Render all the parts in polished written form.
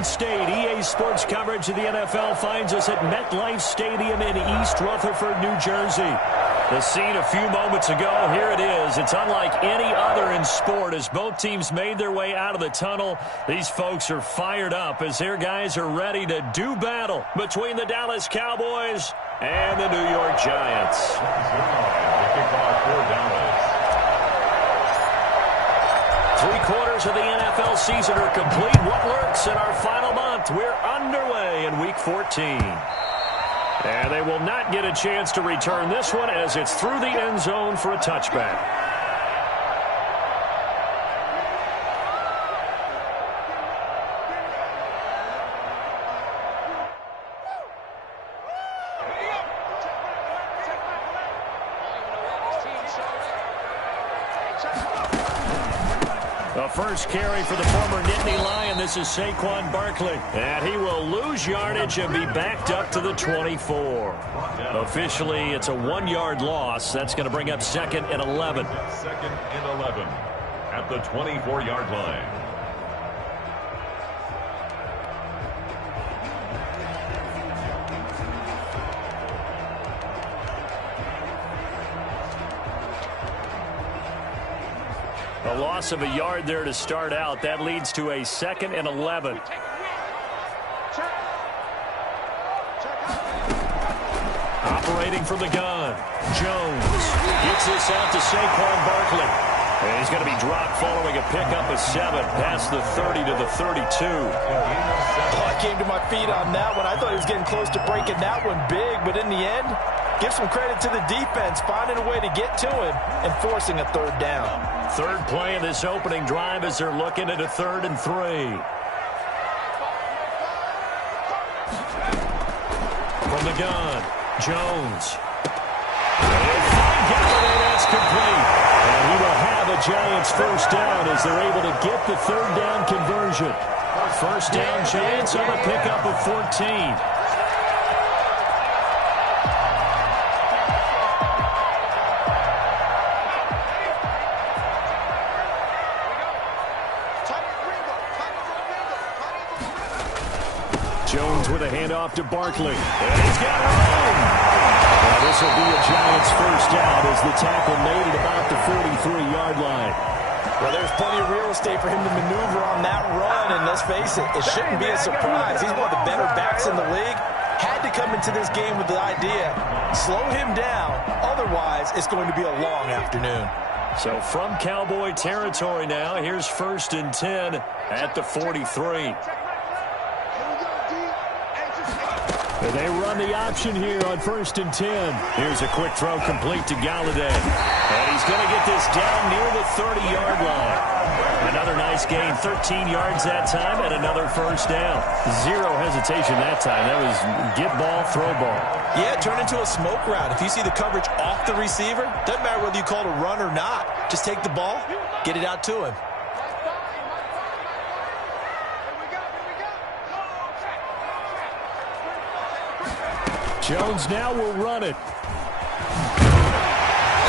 Garden State. EA Sports coverage of the NFL finds us at MetLife Stadium in East Rutherford, New Jersey. The scene a few moments ago, here it is. It's unlike any other in sport as both teams made their way out of the tunnel. These folks are fired up as their guys are ready to do battle between the Dallas Cowboys and the New York Giants. Three-quarters of the NFL season are complete. What lurks in our final month? We're underway in Week 14. And they will not get a chance to return this one as it's through the end zone for a touchback. The first carry for the former Nittany Lion. This is Saquon Barkley. And he will lose yardage and be backed up to the 24. Officially, it's a 1-yard loss. That's going to bring up 2nd and 11. 2nd and 11 at the 24-yard line. A loss of a yard there to start out. That leads to a 2nd and 11. Operating from the gun. Jones gets this out to Saquon Barkley. And he's going to be dropped following a pickup of 7 past the 30 to the 32. I came to my feet on that one. I thought he was getting close to breaking that one big, but in the end, give some credit to the defense, finding a way to get to him and forcing a 3rd down. Third play of this opening drive as they're looking at a 3rd and 3. From the gun, Jones. That's complete. And he will have a Giants first down as they're able to get the 3rd down conversion. First down Giants on a pickup of 14. Jones with a handoff to Barkley. And he's got room. Well, this will be a Giants first down as the tackle made at about the 43-yard line. Well, there's plenty of real estate for him to maneuver on that run, and let's face it, it shouldn't be a surprise. He's one of the better backs in the league. Had to come into this game with the idea, slow him down, otherwise it's going to be a long afternoon. So from Cowboy territory now, here's 1st and 10 at the 43. They run the option here on 1st and 10. Here's a quick throw complete to Galladay. And he's going to get this down near the 30-yard line. Another nice gain, 13 yards that time, and another first down. Zero hesitation that time. That was get ball, throw ball. Yeah, turn into a smoke route. If you see the coverage off the receiver, doesn't matter whether you call it a run or not. Just take the ball, get it out to him. Jones now will run it.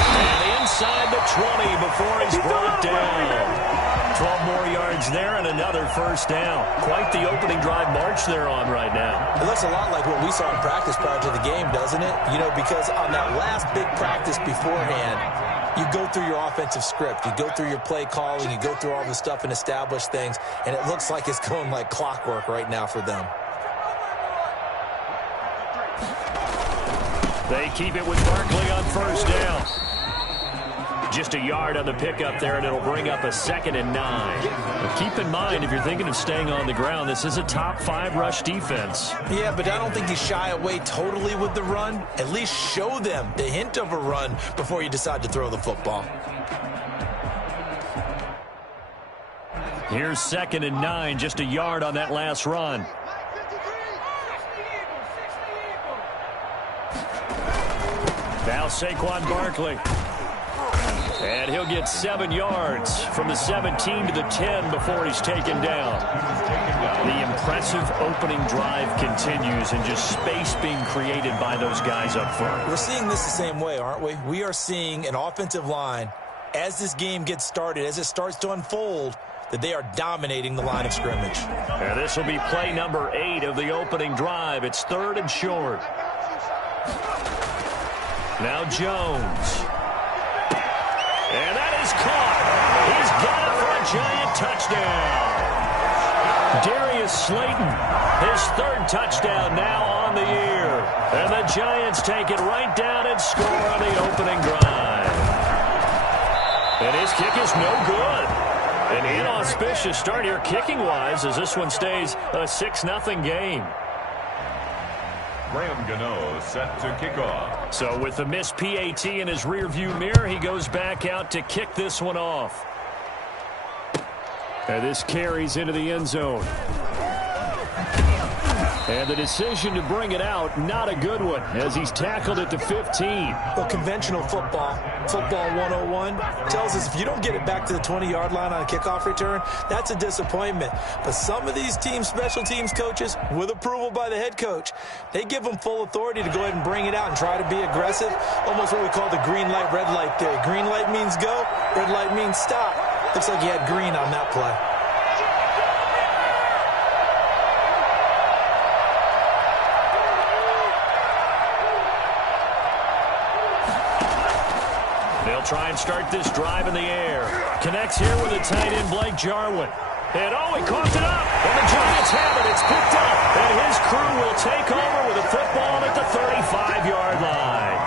And inside the 20 before he's brought down. 12 more yards there and another first down. Quite the opening drive march they're on right now. It looks a lot like what we saw in practice prior to the game, doesn't it? You know, because on that last big practice beforehand, you go through your offensive script. You go through your play calling. You go through all the stuff and establish things. And it looks like it's going like clockwork right now for them. They keep it with Barkley on first down. Just a yard on the pickup there, and it'll bring up a 2nd and 9. But keep in mind, if you're thinking of staying on the ground, this is a top 5 rush defense. Yeah, but I don't think you shy away totally with the run. At least show them the hint of a run before you decide to throw the football. Here's 2nd and 9, just a yard on that last run. Now Saquon Barkley. And he'll get 7 yards from the 17 to the 10 before he's taken down. The impressive opening drive continues and just space being created by those guys up front. We're seeing this the same way, aren't we? We are seeing an offensive line, as this game gets started, as it starts to unfold, that they are dominating the line of scrimmage. And this will be play number 8 of the opening drive. It's 3rd and short. Now Jones. And that is caught. He's got it for a giant touchdown. Darius Slayton, his 3rd touchdown now on the year. And the Giants take it right down and score on the opening drive. And his kick is no good. An inauspicious start here kicking-wise as this one stays a 6-0 game. Graham Gano set to kick off. So with the missed PAT in his rearview mirror, he goes back out to kick this one off. And this carries into the end zone. And the decision to bring it out, not a good one, as he's tackled it to 15. Well, conventional football 101, tells us if you don't get it back to the 20-yard line on a kickoff return, that's a disappointment. But some of these special teams coaches, with approval by the head coach, they give them full authority to go ahead and bring it out and try to be aggressive, almost what we call the green light, red light theory. Green light means go, red light means stop. Looks like he had green on that play. They'll try and start this drive in the air. Connects here with a tight end, Blake Jarwin. And oh, he coughed it up. And the Giants have it. It's picked up. And his crew will take over with a football at the 35-yard line.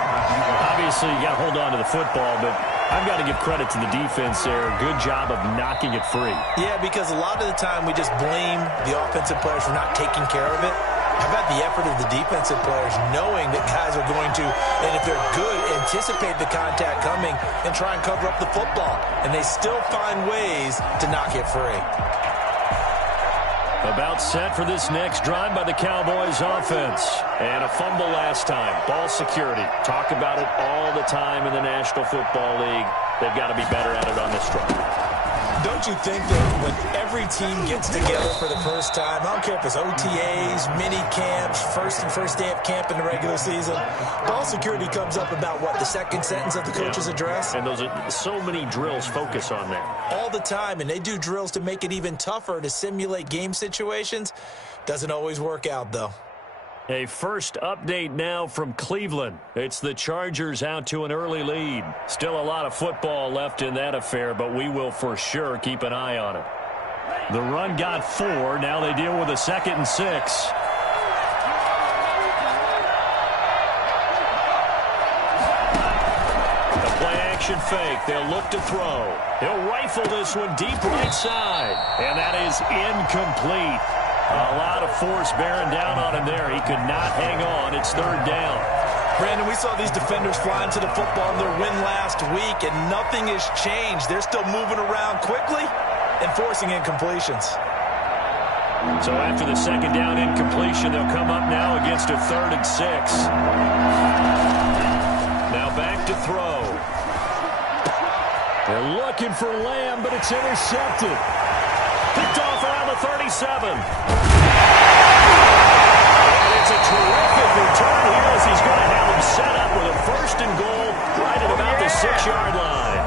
Obviously, you got to hold on to the football, but I've got to give credit to the defense there. Good job of knocking it free. Yeah, because a lot of the time we just blame the offensive players for not taking care of it. How about the effort of the defensive players knowing that guys are going to, and if they're good, anticipate the contact coming and try and cover up the football. And they still find ways to knock it free. About set for this next drive by the Cowboys offense. And a fumble last time. Ball security. Talk about it all the time in the National Football League. They've got to be better at it on this drive. Don't you think that when every team gets together for the first time, I don't care if it's OTAs, mini camps, first day of camp in the regular season, ball security comes up about what, the second sentence of the coach's address? And those are so many drills focus on that. All the time, and they do drills to make it even tougher to simulate game situations. Doesn't always work out, though. A first update now from Cleveland. It's the Chargers out to an early lead. Still a lot of football left in that affair, but we will for sure keep an eye on it. The run got 4. Now they deal with a 2nd and 6. The play-action fake. They'll look to throw. He'll rifle this one deep right side. And that is incomplete. A lot of force bearing down on him there. He could not hang on. It's 3rd down. Brandon, we saw these defenders flying to the football in their win last week, and nothing has changed. They're still moving around quickly and forcing incompletions. So after the 2nd down incompletion, they'll come up now against a 3rd and 6. Now back to throw. They're looking for Lamb, but it's intercepted. Picked off around the 37. And it's a terrific return here as he's going to have him set up with a 1st and goal right at about the 6-yard line.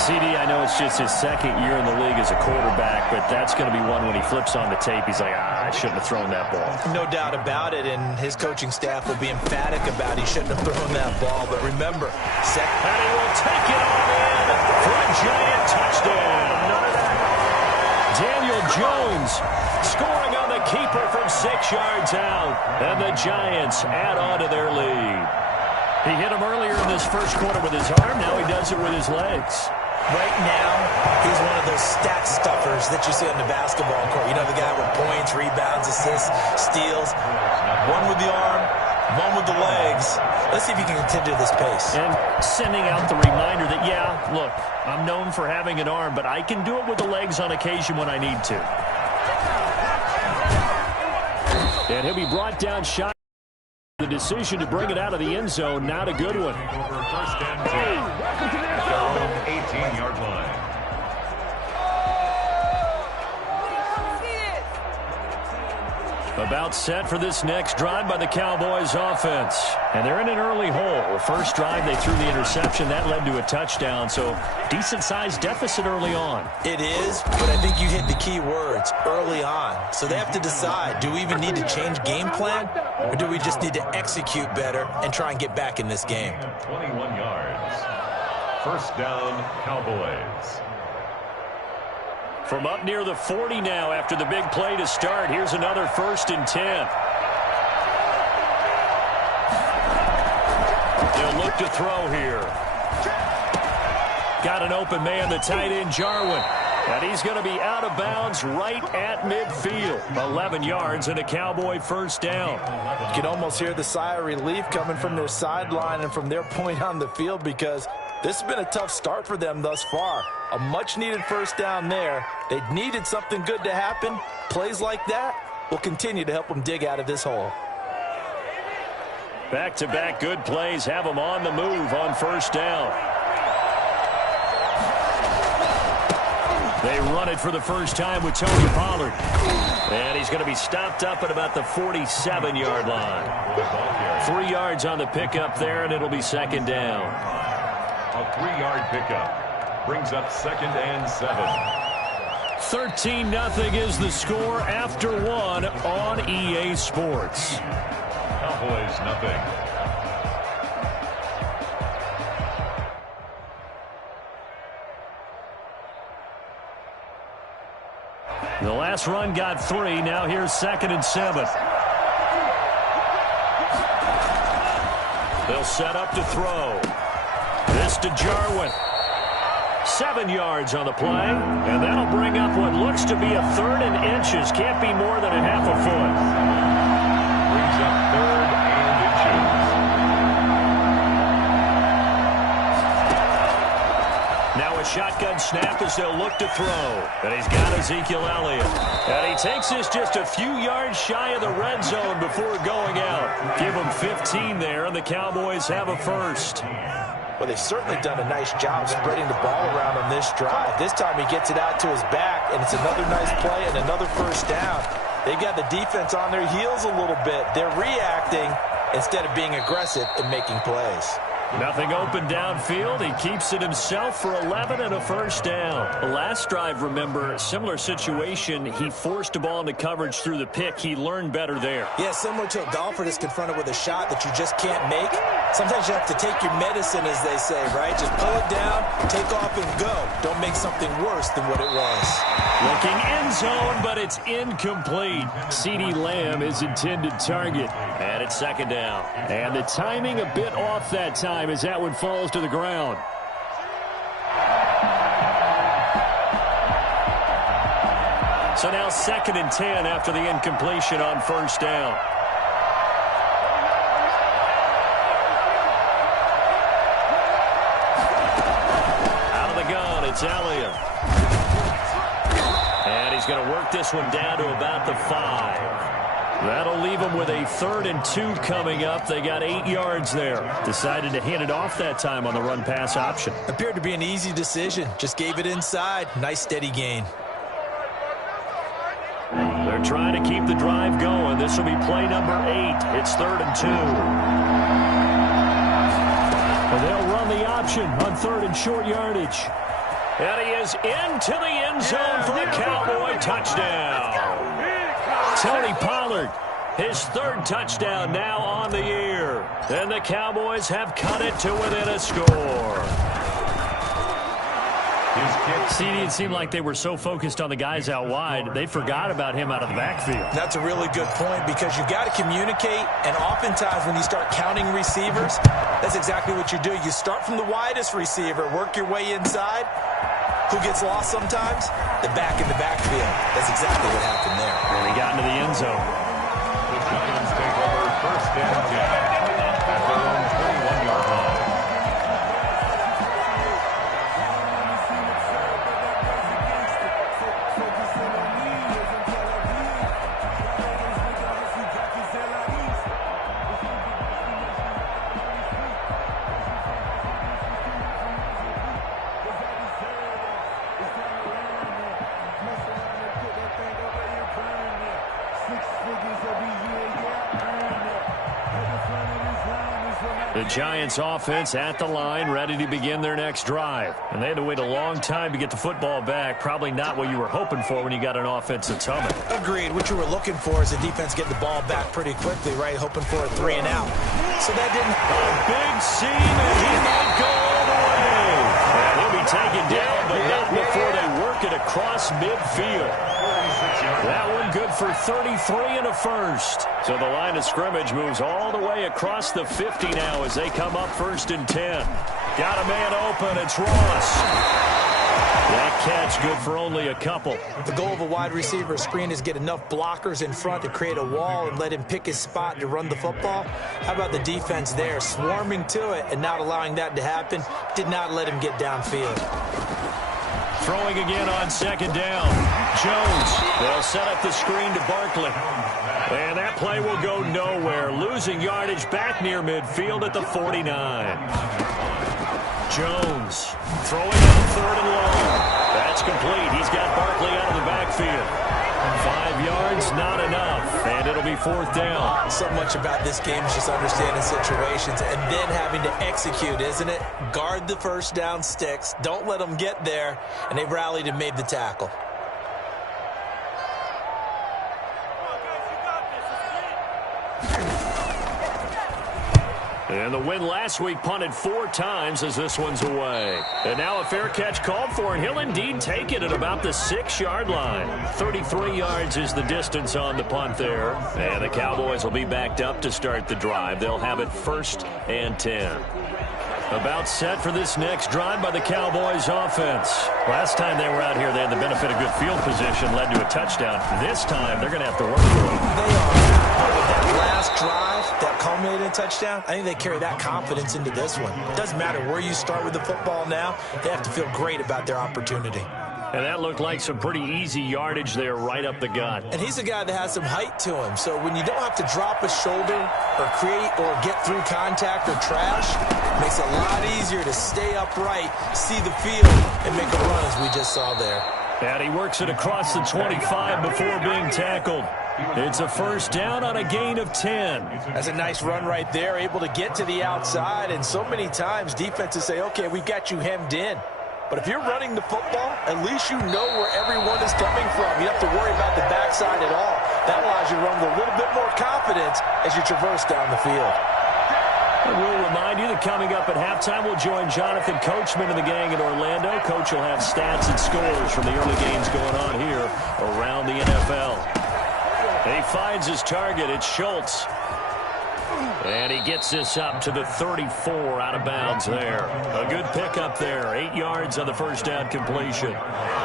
CD, I know it's just his 2nd year in the league as a quarterback, but that's going to be one when he flips on the tape. He's like, I shouldn't have thrown that ball. No doubt about it, and his coaching staff will be emphatic about he shouldn't have thrown that ball. But remember, and he will take it on in for a giant touchdown. Daniel Jones scoring on the keeper from 6 yards out. And the Giants add on to their lead. He hit him earlier in this first quarter with his arm. Now he does it with his legs. Right now, he's one of those stat stuffers that you see on the basketball court. You know, the guy with points, rebounds, assists, steals. One with the arm, one with the legs. Let's see if he can continue this pace. And sending out the reminder that, yeah, look, I'm known for having an arm, but I can do it with the legs on occasion when I need to. And he'll be brought down shot. The decision to bring it out of the end zone, not a good one. First and 10 at their own 18-yard line. About set for this next drive by the Cowboys offense. And they're in an early hole. First drive, they threw the interception. That led to a touchdown. So decent-sized deficit early on. It is, but I think you hit the key words, early on. So they have to decide, do we even need to change game plan? Or do we just need to execute better and try and get back in this game? 21 yards. First down, Cowboys. From up near the 40 now after the big play to start. Here's another 1st and 10. They'll look to throw here. Got an open man, the tight end, Jarwin. And he's going to be out of bounds right at midfield. 11 yards and a Cowboy first down. You can almost hear the sigh of relief coming from their sideline and from their point on the field, because this has been a tough start for them thus far. A much-needed first down there. They needed something good to happen. Plays like that will continue to help them dig out of this hole. Back-to-back good plays have them on the move on first down. They run it for the first time with Tony Pollard. And he's going to be stopped up at about the 47-yard line. 3 yards on the pickup there, and it'll be second down. A 3-yard pickup brings up 2nd and 7. 13-0 is the score after 1 on EA Sports. Cowboys nothing. The last run got 3. Now here's 2nd and 7. They'll set up to throw. This to Jarwin. 7 yards on the play. And that'll bring up what looks to be a 3rd and inches. Can't be more than a half a foot. Brings up 3rd and inches. Now a shotgun snap as they'll look to throw. And he's got Ezekiel Elliott. And he takes this just a few yards shy of the red zone before going out. Give him 15 there, and the Cowboys have a first. Well, they've certainly done a nice job spreading the ball around on this drive. This time he gets it out to his back, and it's another nice play and another first down. They've got the defense on their heels a little bit. They're reacting instead of being aggressive and making plays. Nothing open downfield. He keeps it himself for 11 and a first down. The last drive, remember, similar situation. He forced a ball into coverage through the pick. He learned better there. Yeah, similar to a golfer that's confronted with a shot that you just can't make. Sometimes you have to take your medicine, as they say, right? Just pull it down, take off, and go. Don't make something worse than what it was. Looking end zone, but it's incomplete. CeeDee Lamb is intended target. And it's second down. And the timing a bit off that time as that one falls to the ground. So now 2nd and 10 after the incompletion on first down. Out of the gun, it's Elliott. And he's going to work this one down to about the 5. That'll leave them with a 3rd and 2 coming up. They got 8 yards there. Decided to hand it off that time on the run-pass option. Appeared to be an easy decision. Just gave it inside. Nice steady gain. They're trying to keep the drive going. This will be play number 8. It's 3rd and 2. And they'll run the option on 3rd and short yardage. And he is into the end zone for a Cowboy touchdown. Tony Pollard, his 3rd touchdown now on the year. And the Cowboys have cut it to within a score. CeeDee, it seemed like they were so focused on the guys out wide, they forgot about him out of the backfield. That's a really good point, because you've got to communicate, and oftentimes when you start counting receivers, that's exactly what you do. You start from the widest receiver, work your way inside. Who gets lost sometimes? The back in the backfield. That's exactly what happened there. And he got into the end zone. The Giants take over 1st and 10 at their own 21-yard line. The Giants offense at the line, ready to begin their next drive. And they had to wait a long time to get the football back. Probably not what you were hoping for when you got an offense that's humming. Agreed. What you were looking for is the defense getting the ball back pretty quickly, right? Hoping for a 3 and out. So that didn't. A big seam, and he might go all the way. And he'll be taken down, but not before they work it across midfield. That one good for 33 and a first. So the line of scrimmage moves all the way across the 50 now as they come up 1st and 10. Got a man open. It's Ross. That catch good for only a couple. The goal of a wide receiver screen is get enough blockers in front to create a wall and let him pick his spot to run the football. How about the defense there, swarming to it and not allowing that to happen? Did not let him get downfield. Throwing again on 2nd down. Jones. They'll set up the screen to Barkley. And that play will go nowhere. Losing yardage back near midfield at the 49. Jones throwing on 3rd and long. That's complete. He's got Barkley out of the backfield. 5 yards, not enough. And it'll be 4th down. So much about this game is just understanding situations and then having to execute, isn't it? Guard the 1st down sticks. Don't let them get there. And they rallied and made the tackle. And the win last week punted 4 times as this one's away. And now a fair catch called for, and he'll indeed take it at about the 6-yard line. 33 yards is the distance on the punt there. And the Cowboys will be backed up to start the drive. They'll have it 1st and 10. About set for this next drive by the Cowboys offense. Last time they were out here, they had the benefit of good field position, led to a touchdown. This time, they're going to have to work for it. They are. That last drive that culminated in a touchdown, I think they carry that confidence into this one. It doesn't matter where you start with the football now. They have to feel great about their opportunity. And that looked like some pretty easy yardage there right up the gut. And he's a guy that has some height to him. So when you don't have to drop a shoulder or create or get through contact or trash, it makes it a lot easier to stay upright, see the field, and make a run as we just saw there. And he works it across the 25 before being tackled. It's a 1st down on a gain of 10. That's a nice run right there, able to get to the outside. And so many times defenses say, okay, we've got you hemmed in. But if you're running the football, at least you know where everyone is coming from. You don't have to worry about the backside at all. That allows you to run with a little bit more confidence as you traverse down the field. And we'll remind you that coming up at halftime, we'll join Jonathan Coachman and the gang in Orlando. Coach will have stats and scores from the early games going on here around the NFL. And he finds his target. It's Schultz. And he gets this up to the 34 out of bounds there. A good pickup there. 8 yards on the 1st down completion.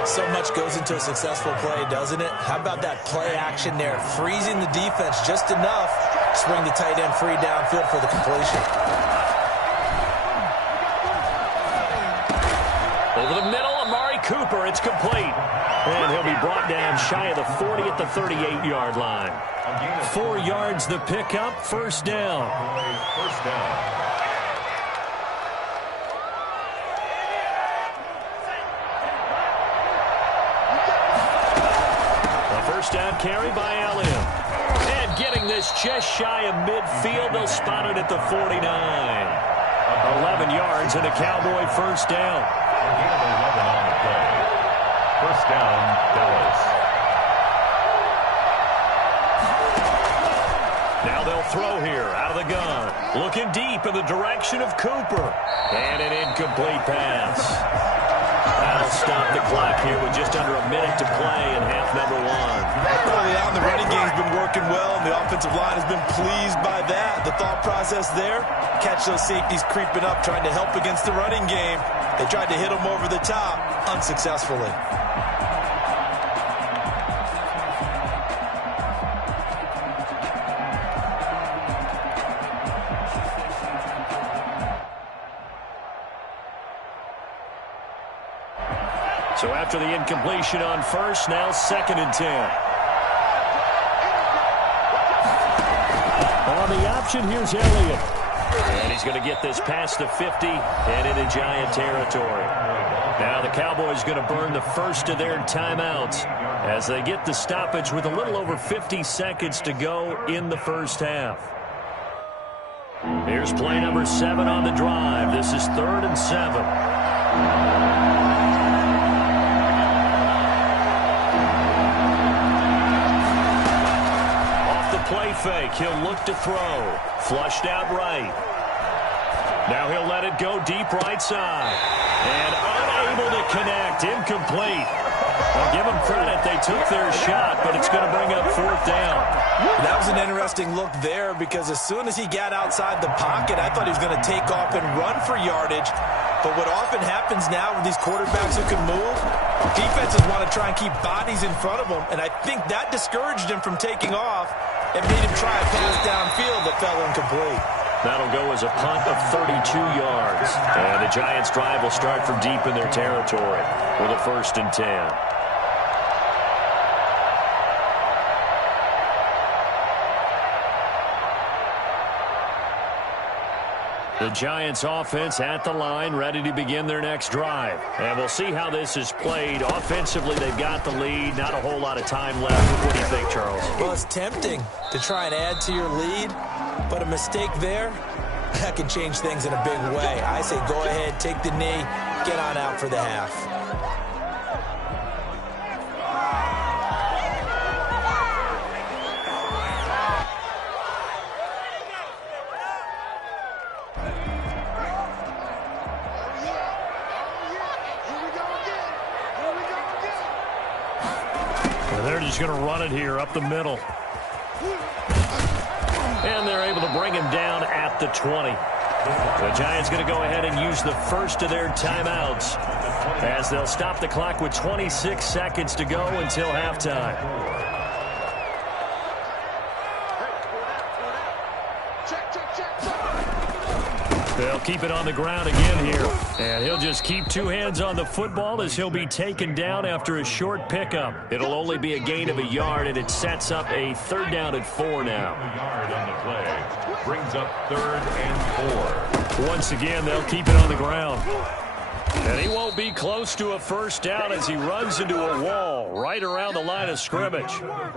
So much goes into a successful play, doesn't it? How about that play action there? Freezing the defense just enough. Swing the tight end free downfield for the completion. Over the middle, Amari Cooper. It's complete. And he'll be brought down shy of the 40 at the 38-yard line. 4 yards the pickup, 1st down. 1st down. A 1st down carry by Allen. And getting this just shy of midfield, they'll spot it at the 49. 11 yards and a Cowboy 1st down. Again, 11 on the play. 1st down, Dallas. Now they'll throw here out of the gun. Looking deep in the direction of Cooper. And an incomplete pass. That'll stop the clock here with just under a minute to play in half number 1. Early on, the running game's been working well, and the offensive line has been pleased by that. The thought process there, catch those safeties creeping up, trying to help against the running game. They tried to hit them over the top, unsuccessfully. So after the incompletion on 1st, now 2nd and 10. On the option, here's Elliott. And he's going to get this past the 50 and into Giant territory. Now the Cowboys going to burn the 1st of their timeouts as they get the stoppage with a little over 50 seconds to go in the 1st half. Here's play number 7 on the drive. This is 3rd and 7. Off the play fake, he'll look to throw. Flushed out right. Now he'll let it go deep right side. And unable to connect. Incomplete. Well, give them credit. They took their shot, but it's going to bring up 4th down. That was an interesting look there because as soon as he got outside the pocket, I thought he was going to take off and run for yardage. But what often happens now with these quarterbacks who can move, defenses want to try and keep bodies in front of them, and I think that discouraged him from taking off and made him try a pass downfield that fell incomplete. That'll go as a punt of 32 yards. And the Giants' drive will start from deep in their territory with a 1st and 10. The Giants offense at the line, ready to begin their next drive. And we'll see how this is played. Offensively, they've got the lead. Not a whole lot of time left. What do you think, Charles? Well, it's tempting to try and add to your lead, but a mistake there, that can change things in a big way. I say go ahead, take the knee, get on out for the half. They're just going to run it here up the middle. And they're able to bring him down at the 20. The Giants going to go ahead and use the first of their timeouts as they'll stop the clock with 26 seconds to go until halftime. They'll keep it on the ground again here. And he'll just keep 2 hands on the football as he'll be taken down after a short pickup. It'll only be a gain of a yard, and it sets up a 3rd down at 4 now. A yard on the play. Brings up 3rd and 4. Once again, they'll keep it on the ground. And he won't be close to a 1st down as he runs into a wall right around the line of scrimmage.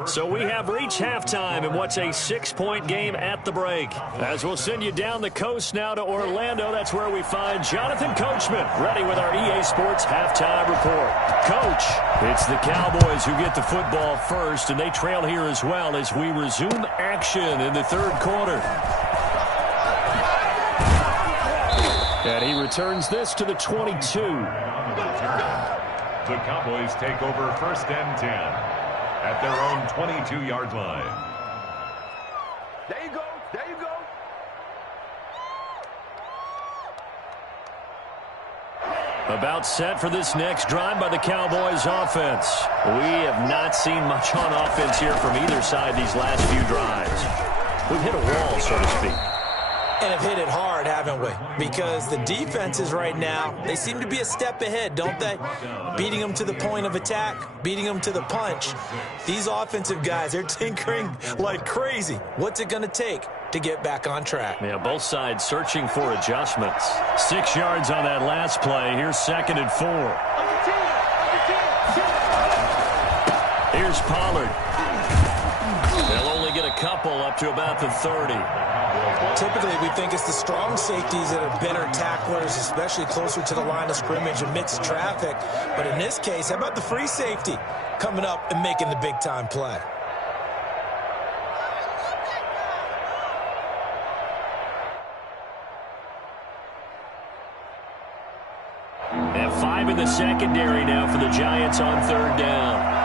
So we have reached halftime in what's a 6-point game at the break. As we'll send you down the coast now to Orlando, that's where we find Jonathan Coachman ready with our EA Sports halftime report. Coach, it's the Cowboys who get the football first, and they trail here as well as we resume action in the 3rd quarter. And he returns this to the 22. The Cowboys take over 1st and 10 at their own 22-yard line. There you go. There you go. About set for this next drive by the Cowboys offense. We have not seen much on offense here from either side these last few drives. We've hit a wall, so to speak. And have hit it hard, haven't we? Because the defenses right now, they seem to be a step ahead, don't they? Beating them to the point of attack, beating them to the punch. These offensive guys, they're tinkering like crazy. What's it going to take to get back on track? Yeah, both sides searching for adjustments. 6 yards on that last play. Here's 2nd and 4. Here's Pollard. They'll only get a couple up to about the 30. Typically, we think it's the strong safeties that are better tacklers, especially closer to the line of scrimmage amidst traffic. But in this case, how about the free safety coming up and making the big-time play? And 5 in the secondary now for the Giants on 3rd down.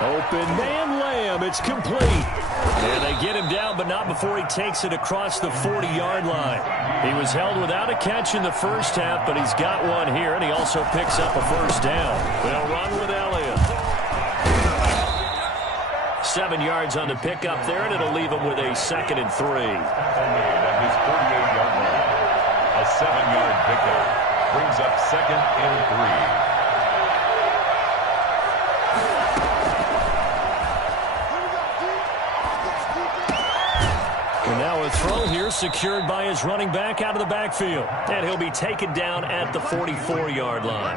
Open man Lamb, it's complete. And they get him down, but not before he takes it across the 40-yard line. He was held without a catch in the first half, but he's got one here, and he also picks up a 1st down. They'll run with Elliott. 7 yards on the pickup there, and it'll leave him with a 2nd and 3. At his 48-yard line. A 7-yard pickup. Brings up 2nd and 3. here, secured by his running back out of the backfield. And he'll be taken down at the 44-yard line.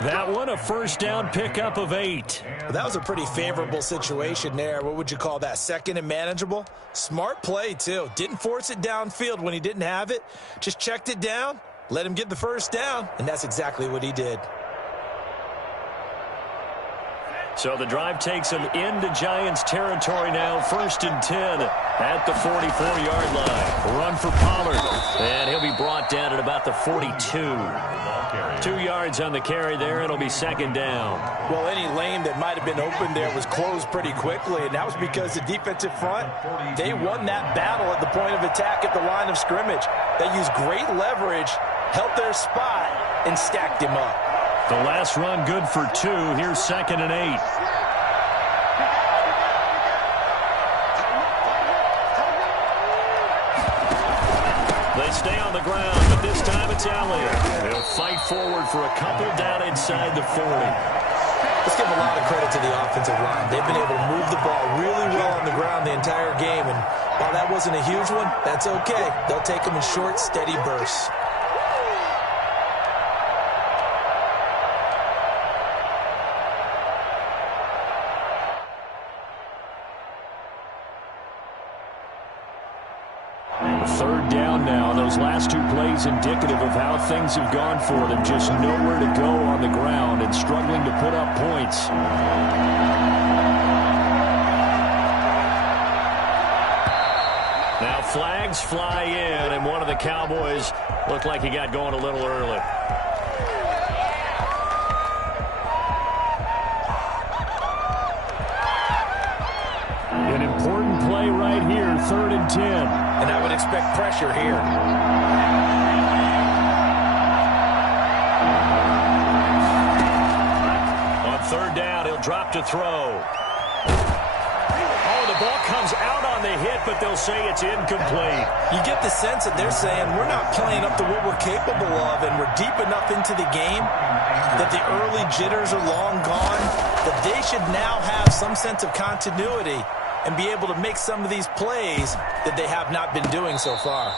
That one, a first down pickup of 8. Well, that was a pretty favorable situation there. What would you call that? Second and manageable? Smart play, too. Didn't force it downfield when he didn't have it. Just checked it down, let him get the first down, and that's exactly what he did. So the drive takes him into Giants territory now. 1st and 10 at the 44-yard line. Run for Pollard. And he'll be brought down at about the 42. 2 yards on the carry there. It'll be 2nd down. Well, any lane that might have been open there was closed pretty quickly, and that was because the defensive front, they won that battle at the point of attack at the line of scrimmage. They used great leverage, held their spot, and stacked him up. The last run good for 2. Here's 2nd and 8. They stay on the ground, but this time it's Elliott. They'll fight forward for a couple down inside the 40. Let's give a lot of credit to the offensive line. They've been able to move the ball really well on the ground the entire game, and while that wasn't a huge one, that's okay. They'll take them in short, steady bursts. Third down now. Those last 2 plays indicative of how things have gone for them. Just nowhere to go on the ground and struggling to put up points. Now flags fly in, and one of the Cowboys looked like he got going a little early. An important play right here, 3rd and 10. And I would expect pressure here. On 3rd down, he'll drop to throw. Oh, the ball comes out on the hit, but they'll say it's incomplete. You get the sense that they're saying we're not playing up to what we're capable of, and we're deep enough into the game that the early jitters are long gone, that they should now have some sense of continuity and be able to make some of these plays that they have not been doing so far.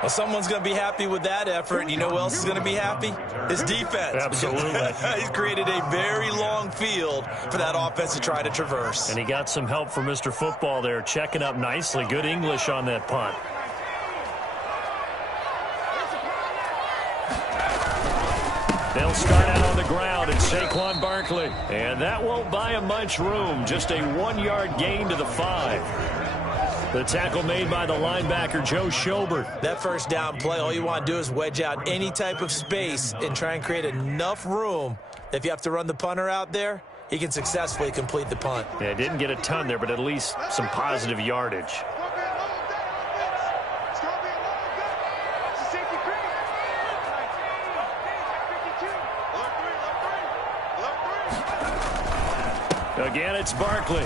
Well, someone's going to be happy with that effort, and you know who else is going to be happy? His defense. Absolutely. He's created a very long field for that offense to try to traverse. And he got some help from Mr. Football there, checking up nicely. Good English on that punt. They'll start out on the ground, and Saquon Barkley. And that won't buy him much room. Just a 1-yard gain to the 5. The tackle made by the linebacker, Joe Schobert. That first down play, all you want to do is wedge out any type of space and try and create enough room that if you have to run the punter out there, he can successfully complete the punt. Yeah, didn't get a ton there, but at least some positive yardage. Again, it's Barkley.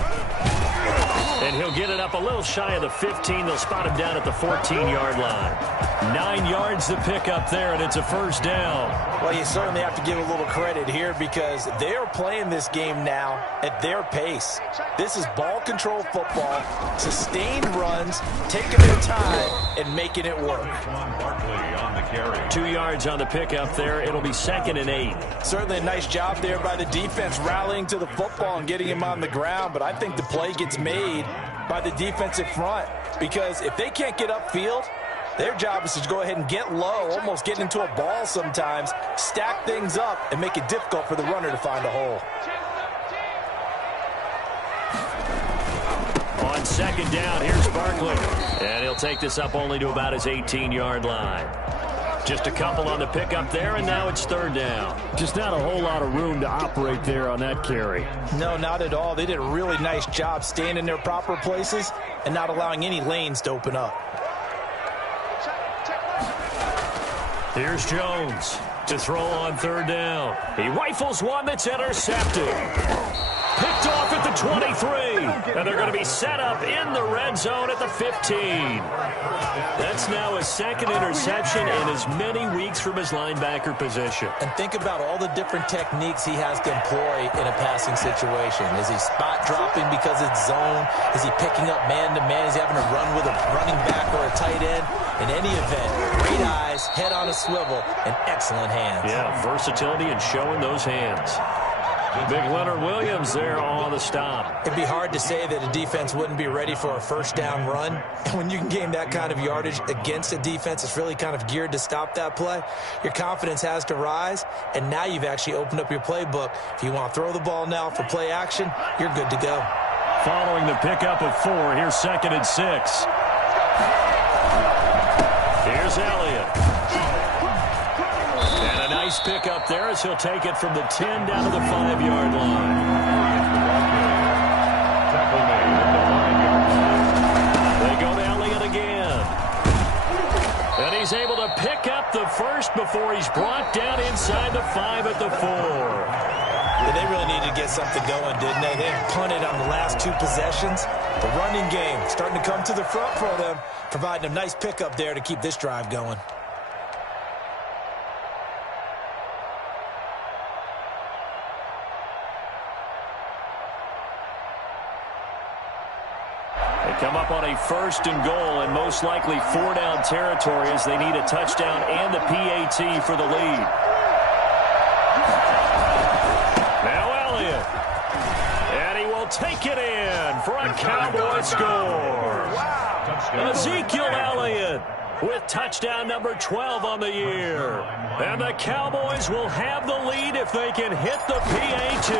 And he'll get it up a little shy of the 15. They'll spot him down at the 14-yard line. 9 yards to pick up there, and it's a 1st down. Well, you certainly have to give a little credit here because they're playing this game now at their pace. This is ball control football, sustained runs, taking their time, and making it work. 2 yards on the pickup there. It'll be 2nd and 8. Certainly a nice job there by the defense rallying to the football and getting him on the ground, but I think the play gets made by the defensive front because if they can't get upfield, their job is to go ahead and get low, almost get into a ball sometimes, stack things up, and make it difficult for the runner to find a hole. On 2nd down, here's Barkley. And he'll take this up only to about his 18-yard line. Just a couple on the pickup there, and now it's 3rd down. Just not a whole lot of room to operate there on that carry. No, not at all. They did a really nice job staying in their proper places and not allowing any lanes to open up. Here's Jones to throw on 3rd down. He rifles one that's intercepted. Picked off at the and 23. And they're going to be set up in the red zone at the 15. That's now his second interception in as many weeks from his linebacker position. And think about all the different techniques he has to employ in a passing situation. Is he spot dropping because it's zone? Is he picking up man-to-man? Is he having to run with a running back or a tight end? In any event, great eyes, head on a swivel, and excellent hands. Yeah, versatility and showing those hands. Big Leonard Williams there on the stop. It'd be hard to say that a defense wouldn't be ready for a first down run. And when you can gain that kind of yardage against a defense that's really kind of geared to stop that play, your confidence has to rise, and now you've actually opened up your playbook. If you want to throw the ball now for play action, you're good to go. Following the pickup of 4, here's 2nd and 6. Here's Elliott. And a nice pickup there as he'll take it from the 10 down to the 5-yard line. Tackle made at the 5-yard line. They go to Elliott again. And he's able to pick up the first before he's brought down inside the 5 at the 4. Yeah, they really needed to get something going, didn't they? They punted on the last 2 possessions. The running game starting to come to the front for them, providing a nice pickup there to keep this drive going. They come up on a 1st and goal and most likely 4-down territory as they need a touchdown and the PAT for the lead. Now Elliott. And he will take it in for a Cowboy score. Ezekiel Elliott with touchdown number 12 on the year. And the Cowboys will have the lead if they can hit the PAT.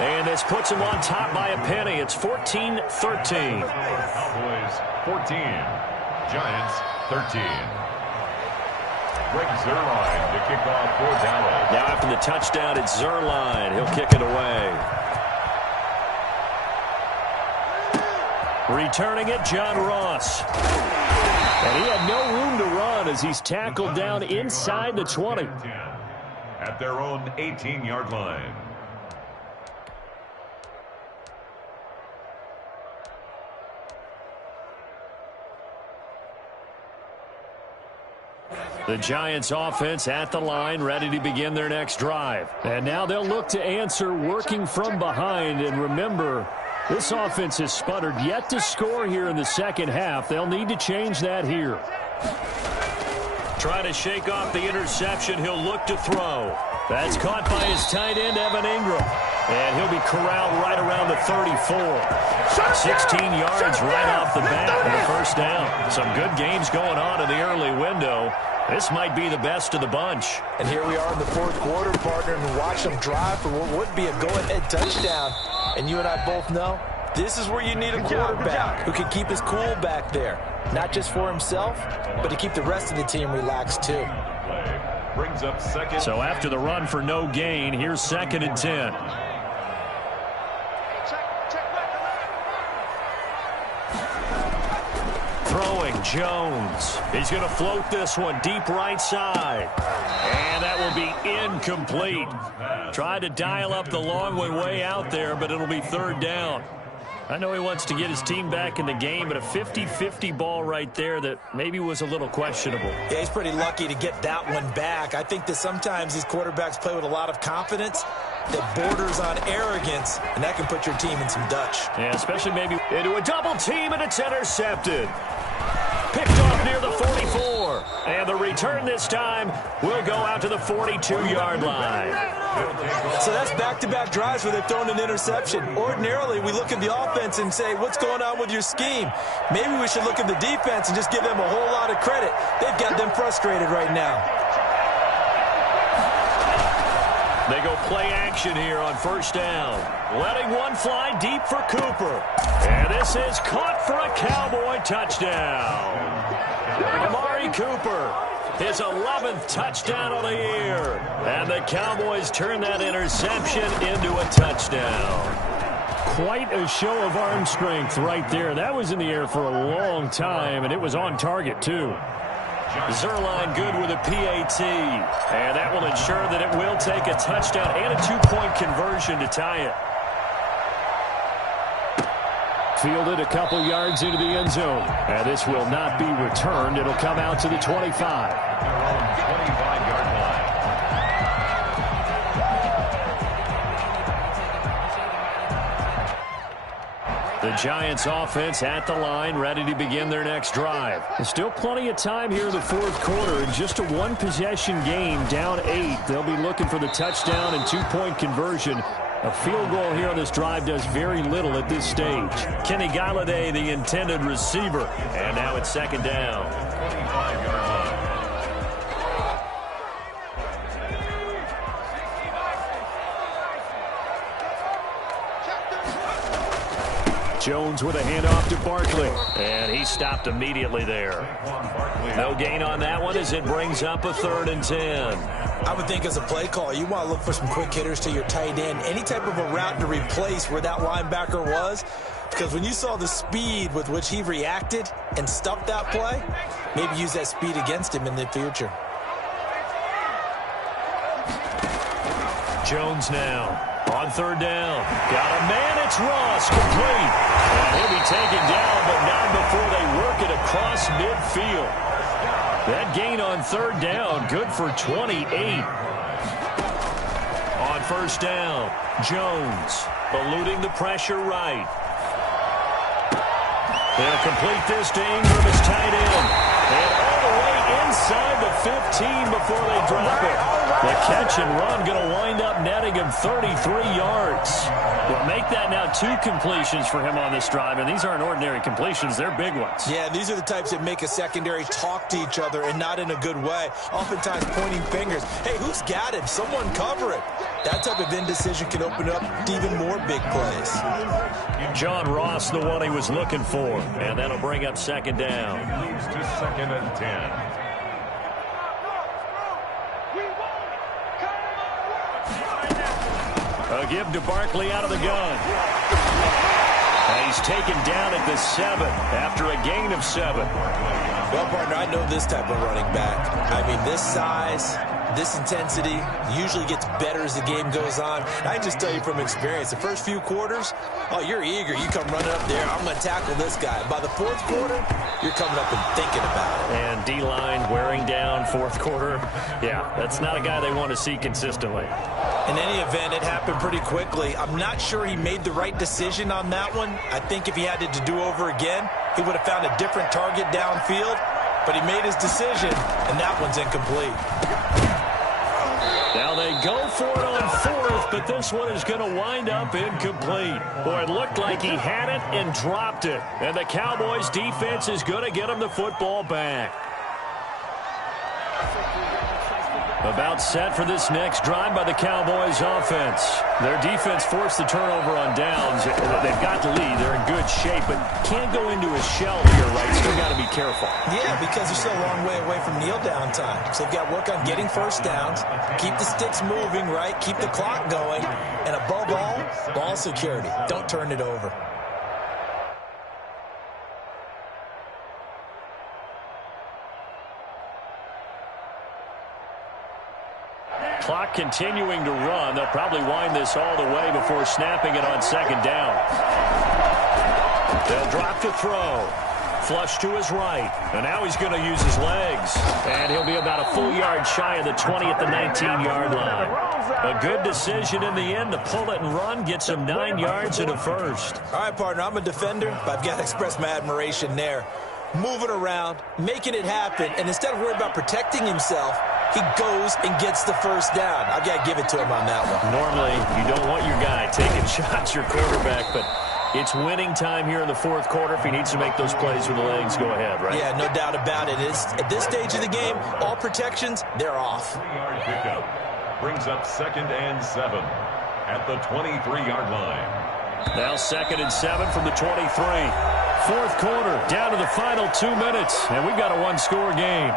And this puts them on top by a penny. It's 14-13. Cowboys 14, Giants 13. Greg Zuerlein to kick off for Dallas. Now after the touchdown, it's Zuerlein. He'll kick it away. Returning it, John Ross. And he had no room to run as he's tackled down inside the 20. At their own 18-yard line. The Giants offense at the line, ready to begin their next drive. And now they'll look to answer working from behind. And remember, this offense has sputtered yet to score here in the second half. They'll need to change that here. Trying to shake off the interception. He'll look to throw. That's caught by his tight end, Evan Ingram. And he'll be corralled right around the 34. 16 yards right off the bat for the first down. Some good games going on in the early window. This might be the best of the bunch. And here we are in the 4th quarter, partner, and watch them drive for what would be a go-ahead touchdown. And you and I both know this is where you need a quarterback who can keep his cool back there. Not just for himself, but to keep the rest of the team relaxed too. Brings up 2nd. So after the run for no gain, here's 2nd and 10. Throwing Jones. He's going to float this one deep right side. And that will be incomplete. Tried to dial up the long one way out there, but it'll be 3rd down. I know he wants to get his team back in the game, but a 50-50 ball right there that maybe was a little questionable. Yeah, he's pretty lucky to get that one back. I think that sometimes these quarterbacks play with a lot of confidence that borders on arrogance, and that can put your team in some Dutch. Yeah, especially maybe into a double team, and it's intercepted. Picked off near the 44. And the return this time will go out to the 42-yard line. So that's back-to-back drives where they've thrown an interception. Ordinarily, we look at the offense and say, what's going on with your scheme? Maybe we should look at the defense and just give them a whole lot of credit. They've got them frustrated right now. They go play action here on 1st down. Letting one fly deep for Cooper. And this is caught for a Cowboy touchdown. Amari Cooper, his 11th touchdown of the year. And the Cowboys turn that interception into a touchdown. Quite a show of arm strength right there. That was in the air for a long time, and it was on target, too. Zuerlein good with a PAT. And that will ensure that it will take a touchdown and a 2-point conversion to tie it. Fielded a couple yards into the end zone. And this will not be returned. It'll come out to the 25. 25-yard line. The Giants offense at the line, ready to begin their next drive. There's still plenty of time here in the fourth quarter. In just a one-possession game, down 8. They'll be looking for the touchdown and 2-point conversion. A field goal here on this drive does very little at this stage. Kenny Golladay, the intended receiver. And now it's second down. 25-yard line. Jones with a handoff to Barkley. And he stopped immediately there. No gain on that one as it brings up a 3rd and 10. I would think as a play call, you want to look for some quick hitters to your tight end. Any type of a route to replace where that linebacker was. Because when you saw the speed with which he reacted and stuffed that play, maybe use that speed against him in the future. Jones now on 3rd down. Got a man. It's Ross. Complete. And he'll be taken down, but not before they work it across midfield. That gain on 3rd down, good for 28. On 1st down, Jones eluding the pressure right. They'll complete this to Ingram as tight end. And all the way inside the 15 before they drop it. The catch and run going to wind up netting him 33 yards. Well, make that now 2 completions for him on this drive, and these aren't ordinary completions. They're big ones. Yeah, these are the types that make a secondary talk to each other and not in a good way. Oftentimes pointing fingers. Hey, who's got him? Someone cover it. That type of indecision can open up to even more big plays. John Ross, the one he was looking for, and that'll bring up 2nd down. Moves to 2nd and 10. A give to Barkley out of the gun. And he's taken down at the 7 after a gain of 7. Well, partner, I know this type of running back. I mean, this size, this intensity usually gets better as the game goes on. And I can just tell you from experience, the first few quarters, oh, you're eager. You come running up there, I'm going to tackle this guy. By the 4th quarter, you're coming up and thinking about it. And D-line wearing down 4th quarter. Yeah, that's not a guy they want to see consistently. In any event, it happened pretty quickly. I'm not sure he made the right decision on that one. I think if he had it to do over again, he would have found a different target downfield. But he made his decision, and that one's incomplete. Now they go for it on 4th, but this one is going to wind up incomplete. Boy, it looked like he had it and dropped it. And the Cowboys' defense is going to get him the football back. About set for this next drive by the Cowboys offense. Their defense forced the turnover on downs. They've got the lead. They're in good shape, but can't go into a shell here, right? Still got to be careful. Yeah, because they're still a long way away from kneel down time. So they've got to work on getting first downs, keep the sticks moving, right? Keep the clock going, and above all, ball security. Don't turn it over. Clock continuing to run. They'll probably wind this all the way before snapping it on 2nd down. They'll drop the throw. Flush to his right. And now he's going to use his legs. And he'll be about a full yard shy of the 20 at the 19-yard line. A good decision in the end to pull it and run. Gets him 9 yards and a first. All right, partner, I'm a defender, but I've got to express my admiration there. Moving around, making it happen, and instead of worrying about protecting himself, he goes and gets the first down. I've got to give it to him on that one. Normally, you don't want your guy taking shots, your quarterback, but it's winning time here in the 4th quarter. If he needs to make those plays with the legs, go ahead, right? Yeah, no doubt about it. At this stage of the game, all protections, they're off. 3-yard pickup brings up 2nd and 7 at the 23-yard line. Now 2nd and 7 from the 23. 4th quarter, down to the final 2 minutes, and we've got a one-score game.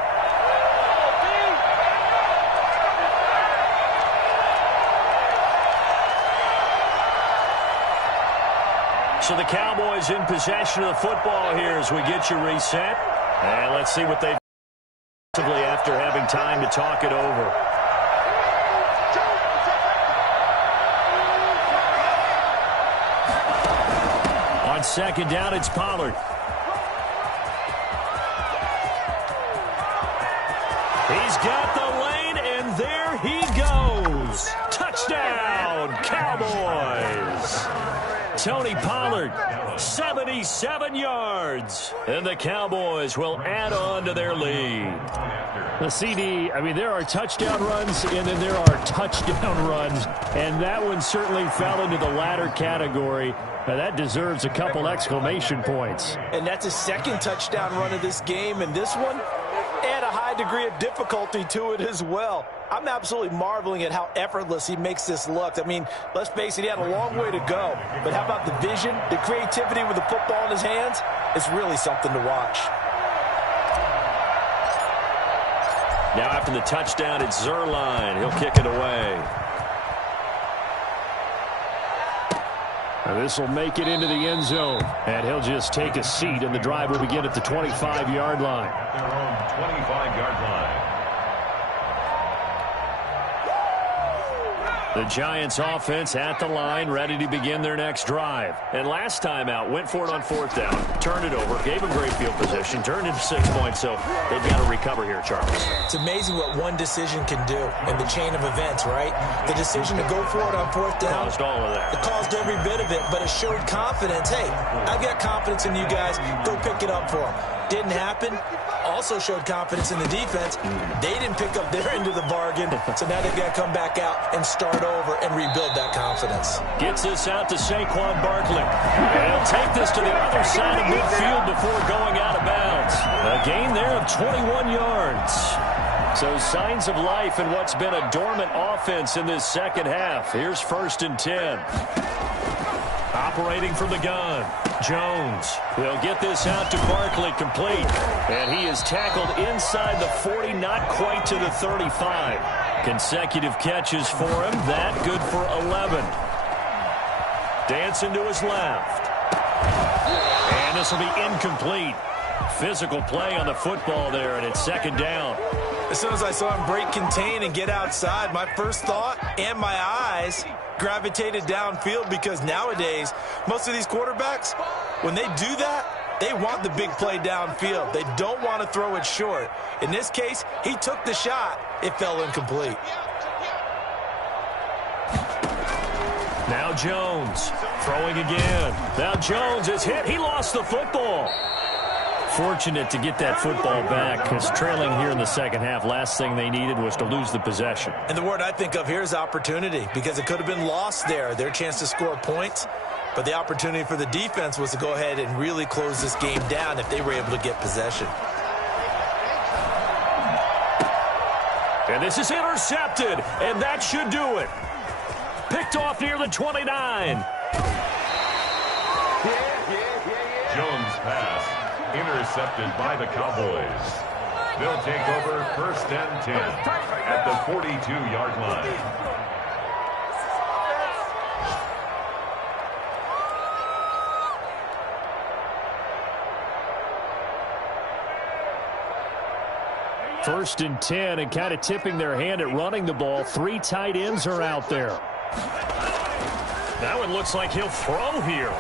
So the Cowboys in possession of the football here as we get you reset. And let's see what they've defensively after having time to talk it over. On second down, it's Pollard. He's got the lane, and there he goes. Touchdown, Cowboys. Tony Pollard, 77 yards. And the Cowboys will add on to their lead. The CD, I mean, there are touchdown runs, and then there are touchdown runs. And that one certainly fell into the latter category. Now, that deserves a couple exclamation points. And that's his second touchdown run of this game. And this one, and a high degree of difficulty to it as well. I'm absolutely marveling at how effortless he makes this look. I mean, let's face it, he had a long way to go. But how about the vision, the creativity with the football in his hands? It's really something to watch. Now after the touchdown, it's Zuerlein. He'll kick it away. This will make it into the end zone, and he'll just take a seat, and the drive will begin at the 25-yard line. Their own 25-yard line. The Giants offense at the line, ready to begin their next drive. And last time out, went for it on fourth down, turned it over, gave them great field position, turned into 6 points, so they've got to recover here, Charles. It's amazing what one decision can do in the chain of events, right? The decision to go for it on fourth down. Caused all of that. It caused every bit of it, but it showed confidence. Hey, I've got confidence in you guys. Go pick it up for them. Didn't happen. Also showed confidence in the defense. They didn't pick up their end of the bargain, so now they've got to come back out and start over and rebuild that confidence. Gets this out to Saquon Barkley. And he'll take this to the other side of midfield before going out of bounds. A gain there of 21 yards. So signs of life in what's been a dormant offense in this second half. Here's 1st and 10. Operating from the gun, Jones. He'll get this out to Barkley, complete. And he is tackled inside the 40, not quite to the 35. Consecutive catches for him. That good for 11. Dancing to his left. And this will be incomplete. Physical play on the football there, and it's second down. As soon as I saw him break contain and get outside, my first thought and my eyes gravitated downfield, because nowadays, most of these quarterbacks, when they do that, they want the big play downfield. They don't want to throw it short. In this case, he took the shot. It fell incomplete. Now Jones throwing again. Now Jones is hit. He lost the football. Fortunate to get that football back, because trailing here in the second half, last thing they needed was to lose the possession. And the word I think of here is opportunity, because it could have been lost there. Their chance to score points, but the opportunity for the defense was to go ahead and really close this game down if they were able to get possession. And this is intercepted, and that should do it. Picked off near the 29. Jones' pass intercepted by the Cowboys. They'll take over 1st and 10 at the 42-yard line. First and 10, and kind of tipping their hand at running the ball. 3 tight ends are out there. That one looks like he'll throw here.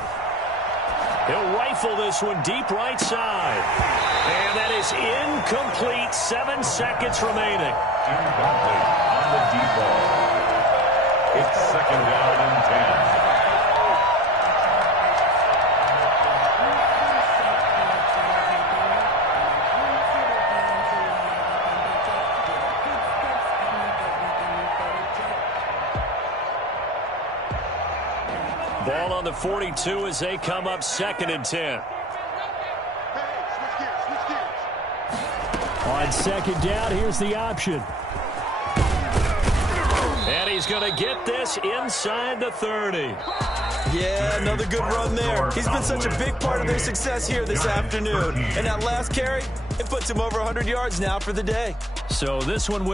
He'll rifle this one deep right side. And that is incomplete. 7 seconds remaining. Incomplete on the deep ball. It's 2nd down and 10. Ball on the 42 as they come up 2nd and 10. On 2nd down, here's the option. And he's going to get this inside the 30. Yeah, another good run there. He's been such a big part of their success here this afternoon. And that last carry, it puts him over 100 yards now for the day. So this one